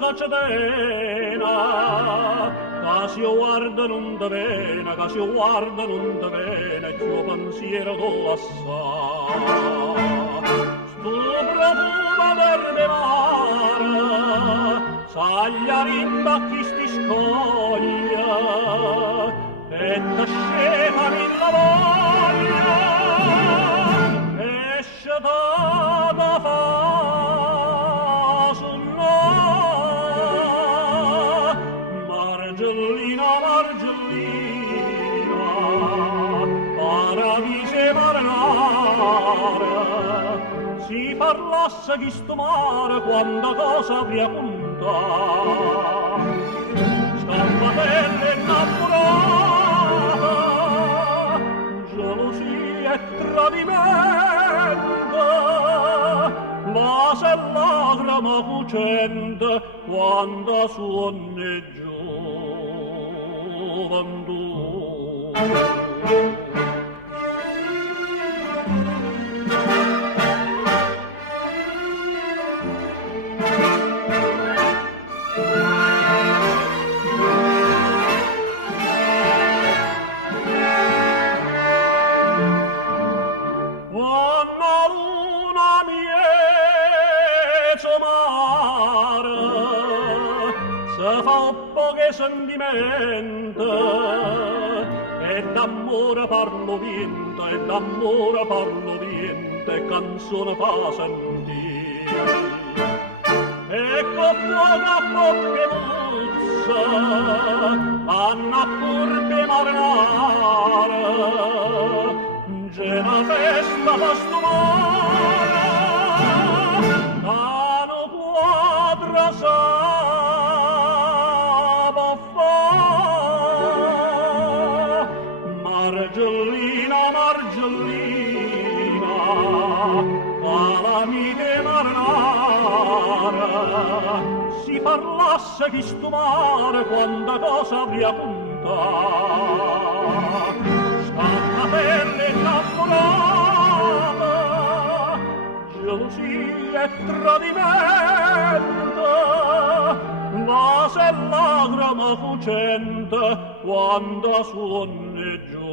cacciatena, che si guarda non da bene, che si guarda non da bene, che io pensiero do assai. Sto profumo verde mare, saglia rimba chi sti scoglia, e t'asceva nella voglia, esce da fa sunnò. Margellina, Margellina, paradise marinara, si parlasse di sto mare quanta cosa avrà punta. Scappatelle innamorata, gelosia e tradimento, ma se lagrima cucente quando suonne gioventù. Sentimento e d'amore parlo vinto e d'amore parlo vinto e canzone fa sentire e con fuoco a poche muzza anna curve marinare c'è la festa pastomare tano quadra Margellina, Margellina, calamite marinara, si parlasse di sto mare quanta cosa avrà punta. Scappatelle innamorata, gelosia e tradimento, ma se lagrima fucente quando suonne gioventù.